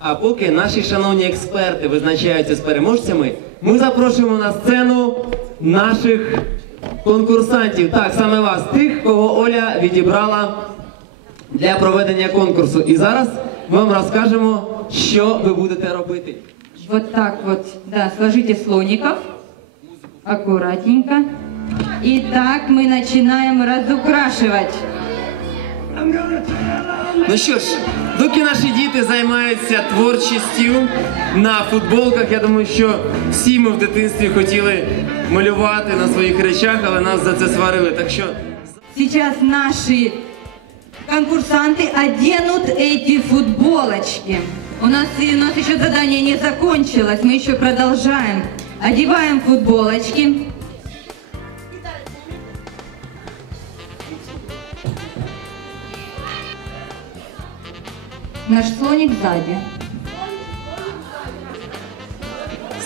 А поки наші шановні експерти визначаються з переможцями, ми запрошуємо на сцену наших конкурсантів. Так, саме вас, тих, кого Оля відібрала для проведення конкурсу. І зараз ми вам розкажемо, що ви будете робити. Вот так вот, да, сложите слоников. Аккуратненько. Итак, мы начинаем разукрашивать. Ну що ж, доки наші діти займаються творчістю на футболках, я думаю, що всі ми в дитинстві хотіли малювати на своїх речах, але нас за це сварили. Так що Сейчас наши конкурсанты оденут эти футболочки. У нас, и у нас еще задание не закончилось, мы еще продолжаем. Одеваем футболочки. Наш слоник сзади.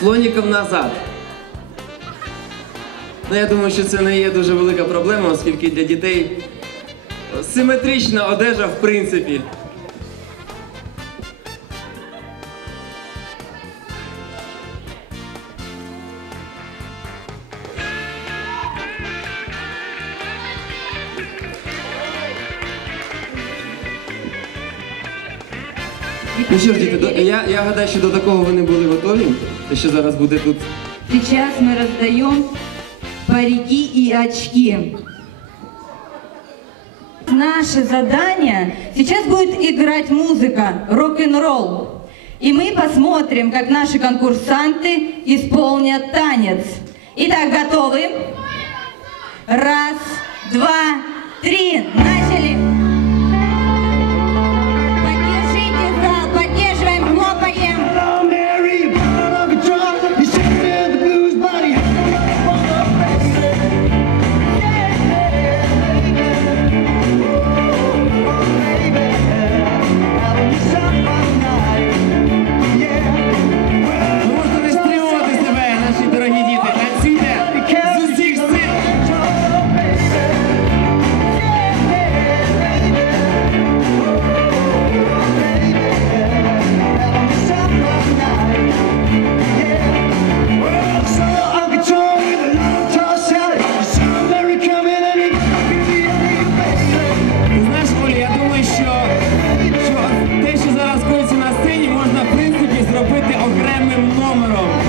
слоніком назад. Ну, я думаю, що це не є дуже велика проблема, оскільки для дітей симетрична одежа в принципі. Ну що ж, діти, я, я гадаю, що до такого ви не були готові. Те, що зараз буде тут Сейчас мы раздаем парики и очки. Наше задание сейчас будет играть музыка, рок-н-ролл. И мы посмотрим, как наши конкурсанты исполнят танец. Итак, готовы? Раз, два, три, начали! Magnum Nominum.